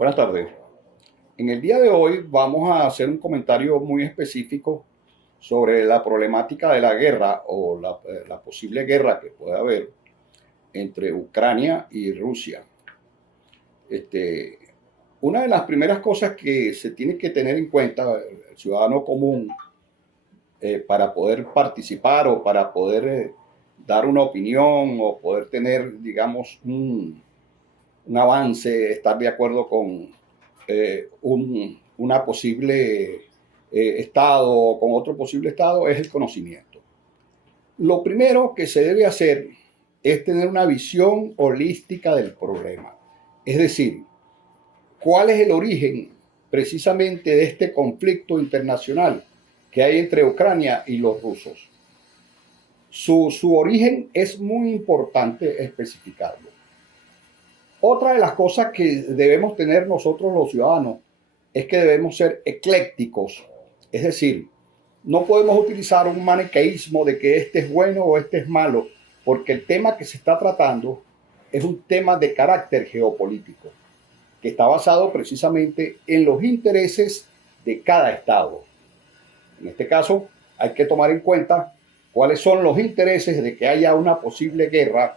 Buenas tardes. En el día de hoy vamos a hacer un comentario muy específico sobre la problemática de la guerra o la posible guerra que puede haber entre Ucrania y Rusia. Este, una de las primeras cosas que se tiene que tener en cuenta el ciudadano común para poder participar o para poder dar una opinión o poder tener, digamos, un avance, estar de acuerdo con una posible estado o con otro posible estado es el conocimiento. Lo primero que se debe hacer es tener una visión holística del problema. Es decir, ¿cuál es el origen precisamente de este conflicto internacional que hay entre Ucrania y los rusos? Su origen es muy importante especificarlo. Otra de las cosas que debemos tener nosotros los ciudadanos es que debemos ser eclécticos. Es decir, no podemos utilizar un maniqueísmo de que este es bueno o este es malo, porque el tema que se está tratando es un tema de carácter geopolítico, que está basado precisamente en los intereses de cada estado. En este caso, hay que tomar en cuenta cuáles son los intereses de que haya una posible guerra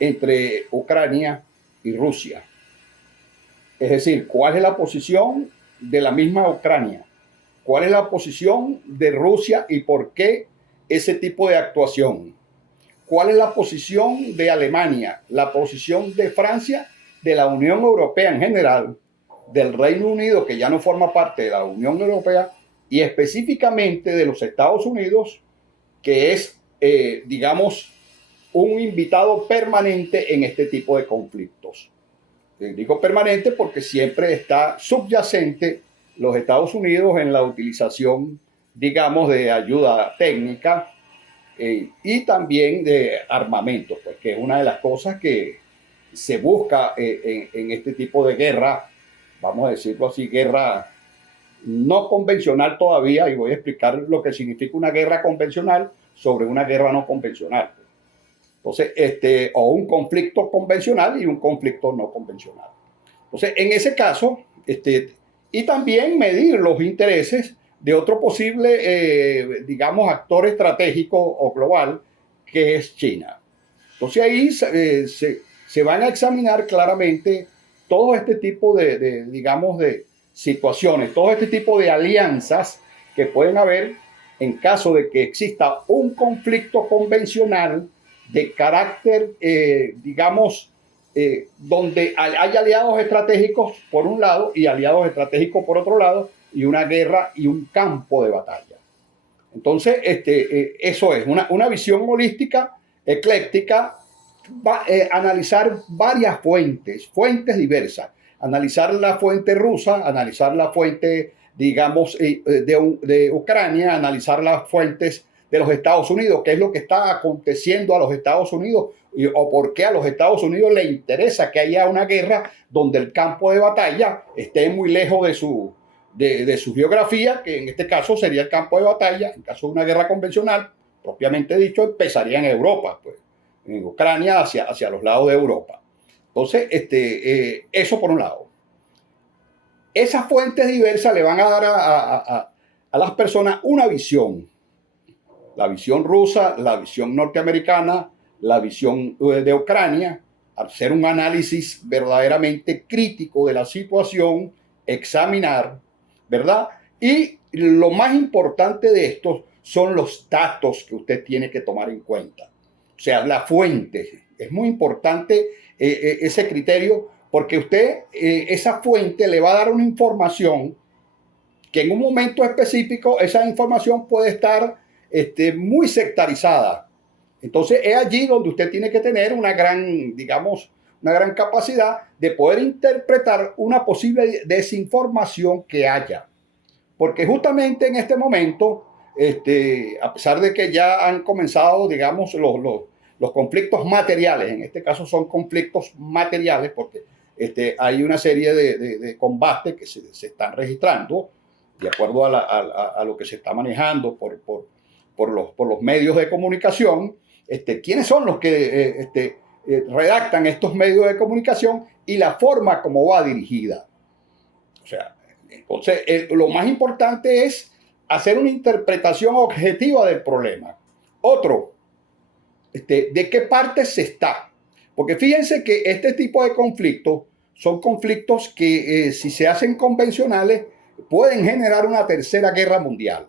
entre Ucrania y Rusia. Es decir, ¿cuál es la posición de la misma Ucrania? ¿Cuál es la posición de Rusia y por qué ese tipo de actuación? ¿Cuál es la posición de Alemania, la posición de Francia, de la Unión Europea en general, del Reino Unido, que ya no forma parte de la Unión Europea, y específicamente de los Estados Unidos, que es, digamos, un invitado permanente en este tipo de conflictos? Digo permanente porque siempre está subyacente los Estados Unidos en la utilización, digamos, de ayuda técnica y también de armamento, pues, que es una de las cosas que se busca en este tipo de guerra, vamos a decirlo así, guerra no convencional todavía, y voy a explicar lo que significa una guerra convencional sobre una guerra no convencional. Entonces, o un conflicto convencional y un conflicto no convencional. Entonces, en ese caso, y también medir los intereses de otro posible, digamos, actor estratégico o global, que es China. Entonces, ahí se van a examinar claramente todo este tipo digamos, de situaciones, todo este tipo de alianzas que pueden haber en caso de que exista un conflicto convencional de carácter, digamos, donde hay aliados estratégicos por un lado y aliados estratégicos por otro lado, y una guerra y un campo de batalla. Entonces, eso es una visión holística, ecléctica, analizar varias fuentes diversas, analizar la fuente rusa, analizar la fuente, digamos, de Ucrania, analizar las fuentes de los Estados Unidos, qué es lo que está aconteciendo a los Estados Unidos o por qué a los Estados Unidos le interesa que haya una guerra donde el campo de batalla esté muy lejos de su geografía, que en este caso sería el campo de batalla. En caso de una guerra convencional, propiamente dicho, empezaría en Europa, pues, en Ucrania hacia los lados de Europa. Entonces, eso por un lado. Esas fuentes diversas le van a dar a las personas una visión. La visión rusa, la visión norteamericana, la visión de Ucrania, hacer un análisis verdaderamente crítico de la situación, examinar, ¿verdad? Y lo más importante de esto son los datos que usted tiene que tomar en cuenta. O sea, la fuente. Es muy importante ese criterio porque usted, esa fuente le va a dar una información que en un momento específico esa información puede estar muy sectarizada. Entonces es allí donde usted tiene que tener una gran, digamos, una gran capacidad de poder interpretar una posible desinformación que haya. Porque justamente en este momento, a pesar de que ya han comenzado, digamos, los conflictos materiales, en este caso son conflictos materiales, porque hay una serie de combates que se están registrando de acuerdo a lo que se está manejando por los medios de comunicación. ¿Quiénes son los que redactan estos medios de comunicación y la forma como va dirigida? sea, entonces lo más importante es hacer una interpretación objetiva del problema. Otro, ¿de qué parte se está? Porque fíjense que este tipo de conflictos son conflictos que si se hacen convencionales pueden generar una tercera guerra mundial.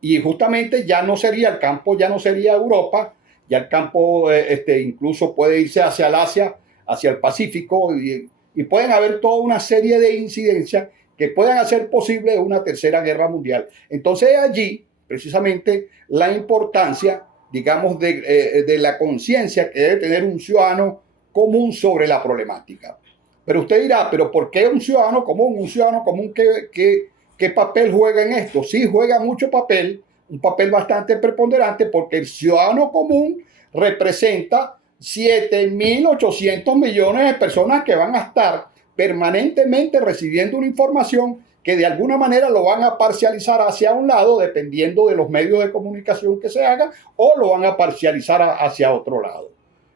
Y justamente ya no sería el campo, ya no sería Europa, ya el campo incluso puede irse hacia el Asia, hacia el Pacífico, y pueden haber toda una serie de incidencias que puedan hacer posible una tercera guerra mundial. Entonces allí, precisamente, la importancia, digamos, de la conciencia que debe tener un ciudadano común sobre la problemática. Pero usted dirá, ¿pero por qué un ciudadano común? Un ciudadano común ¿qué papel juega en esto? Sí, juega mucho papel, un papel bastante preponderante, porque el ciudadano común representa 7.800 millones de personas que van a estar permanentemente recibiendo una información que de alguna manera lo van a parcializar hacia un lado, dependiendo de los medios de comunicación que se hagan, o lo van a parcializar hacia otro lado.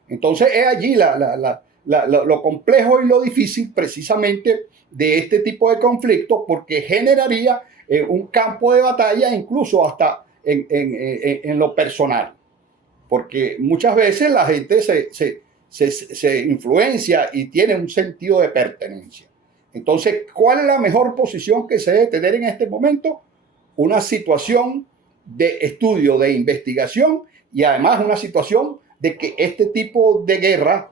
Entonces es allí lo complejo y lo difícil precisamente de este tipo de conflictos, porque generaría un campo de batalla incluso hasta en lo personal, porque muchas veces la gente se influencia y tiene un sentido de pertenencia. Entonces, ¿cuál es la mejor posición que se debe tener en este momento? Una situación de estudio, de investigación, y además una situación de que este tipo de guerra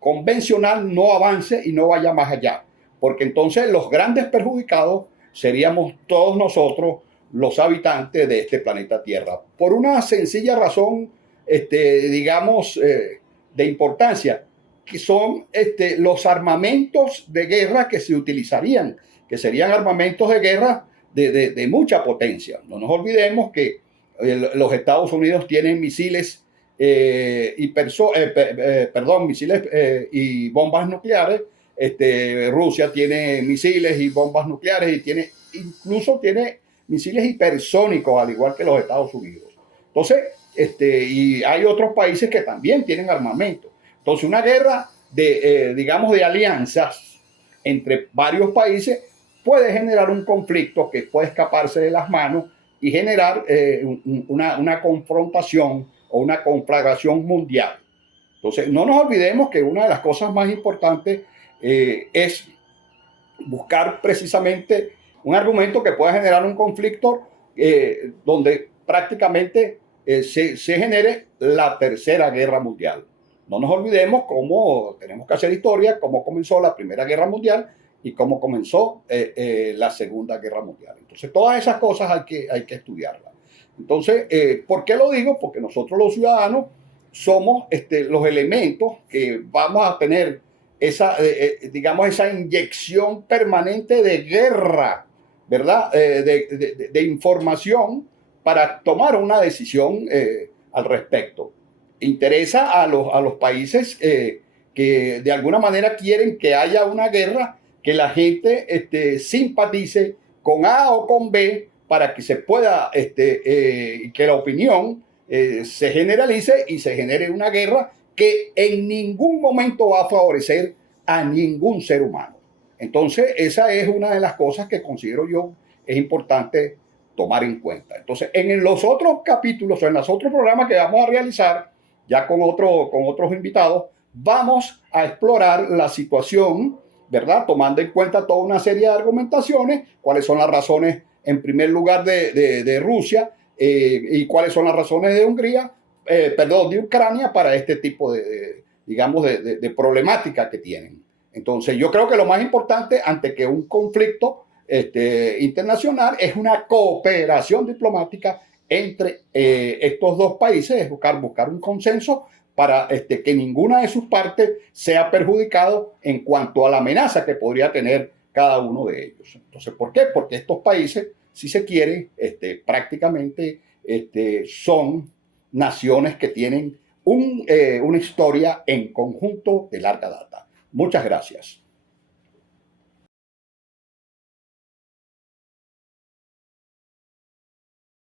convencional no avance y no vaya más allá, porque entonces los grandes perjudicados seríamos todos nosotros, los habitantes de este planeta Tierra, por una sencilla razón, digamos, de importancia, que son los armamentos de guerra que se utilizarían, que serían armamentos de guerra de mucha potencia. No nos olvidemos que los Estados Unidos tienen misiles misiles y bombas nucleares. Rusia tiene misiles y bombas nucleares y incluso tiene misiles hipersónicos, al igual que los Estados Unidos. Entonces, y hay otros países que también tienen armamento. Entonces, una guerra digamos, de alianzas entre varios países puede generar un conflicto que puede escaparse de las manos y generar una confrontación o una conflagración mundial. Entonces, no nos olvidemos que una de las cosas más importantes es buscar precisamente un argumento que pueda generar un conflicto donde prácticamente se genere la tercera guerra mundial. No nos olvidemos cómo tenemos que hacer historia, cómo comenzó la Primera Guerra Mundial y cómo comenzó la Segunda Guerra Mundial. Entonces, todas esas cosas hay que estudiarlas. Entonces, ¿por qué lo digo? Porque nosotros los ciudadanos somos los elementos que vamos a tener digamos, esa inyección permanente de guerra, ¿verdad? De información para tomar una decisión al respecto. Interesa a los países que de alguna manera quieren que haya una guerra, que la gente simpatice con A o con B para que se pueda, que la opinión se generalice y se genere una guerra que en ningún momento va a favorecer a ningún ser humano. Entonces, esa es una de las cosas que considero yo es importante tomar en cuenta. Entonces, en los otros capítulos o en los otros programas que vamos a realizar, ya con otros invitados, vamos a explorar la situación, ¿verdad? Tomando en cuenta toda una serie de argumentaciones, cuáles son las razones, en primer lugar, de Rusia y cuáles son las razones de Hungría, de Ucrania para este tipo digamos, de problemática que tienen. Entonces, yo creo que lo más importante ante que un conflicto internacional es una cooperación diplomática entre estos dos países, es buscar un consenso para que ninguna de sus partes sea perjudicado en cuanto a la amenaza que podría tener cada uno de ellos. Entonces, ¿por qué? Porque estos países, si se quiere, prácticamente son naciones que tienen una historia en conjunto de larga data. Muchas gracias.